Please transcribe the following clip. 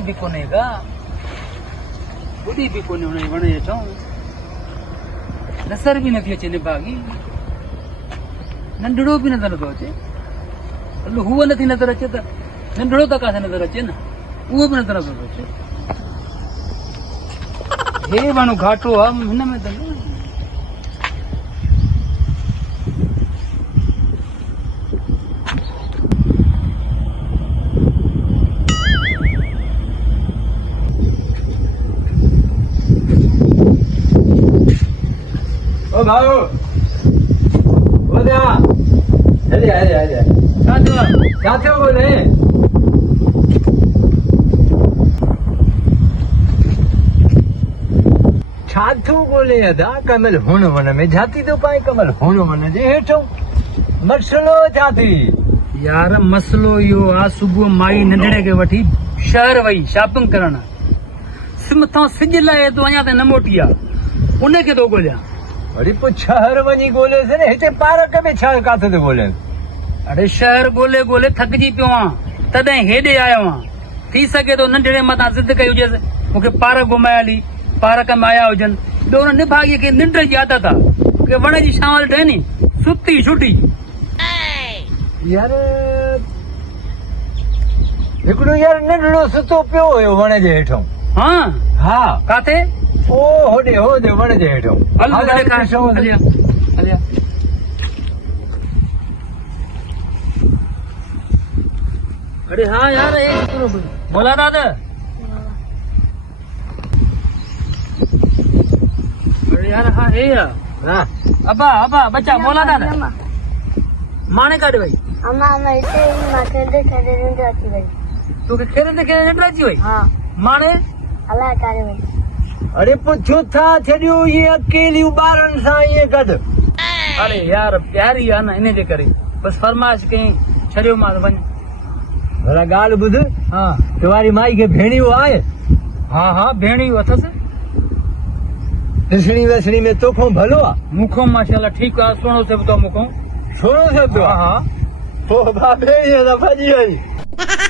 भी कोने का बुढ़ी भी कोने उन्हें वणे चो नसर भी नथी अचे निभागी नंढड़ो भी नजर नथो अचे हुआ नथी नजर अचे त नंढड़ो त काथे नजर अचे न उहो भी नजर नथो अचे हे माण्हू घाटो आहे हिन में त ओ भाऊ ओ जा जल्दी आ जा क्या थे बोले छाथू बोले अदा कमल हुन मन में जाती तो पाए कमल हुन मन जे हेठो मसलो जाती यार मसलो इहो आहे सुबुह माई नंढड़े खे वठी शहर वई शॉपिंग करण मथां सिज लाहे तूं अञा ताईं न मोटी आहे उनखे थो ॻोल्हियां अरे पो शहर वञी ॻोल्हे से ने हिते पार्क में छा काथे तो ॻोल्हे अरे शहर ॻोल्हे ॻोल्हे थकिजी पियो आहियां तॾहिं हेॾे आयो आहियां थी सघे थो नंढड़े मथां ज़िद कई हुजेसि मूंखे पार्क घुमाए हली पार्क में आया हुजनि ॿियो हुन निभागीअ खे निंड जी आदत आहे मूंखे वण जी छांव ठहे नी सुती छुटी यार हिकिड़ो यार नंढड़ो सुतो पियो हुयो वण जे हेठो हा हा काथे ओ होॾे वण जे हेठो हल हलिया हलिया अरे हाँ यार एक बोला दादा अरे यार हाँ है यार हाँ अब्बा अब्बा बच्चा बोला दादा माने काटे भाई अम्मा अम्मा इसे मां खेलते खेलते नींद आती भाई तू के खेलते खेलते निंड अची वई हाँ माने अल्लाह करे भाई अरे पुछो था छॾियो ये अकेली ॿारनि सां इहे गॾु अरे यार प्यारी आहे न इन जे करे बस फरमाइश कई छॾियो मां वञ भला ॻाल्हि ॿुध हाँ तुम्हारी माई खे भेणियो आहे हाँ हाँ भेणियूं अथसि ॾिसणी वसणी में तोखो भलो आहे मूंखों माशाल्लाह ठीकु आहे सुहिणो सभु अथव मूंखों छोड़ो सभु हाँ हाँ पोइ भाउ भेणीअ त भॼी वई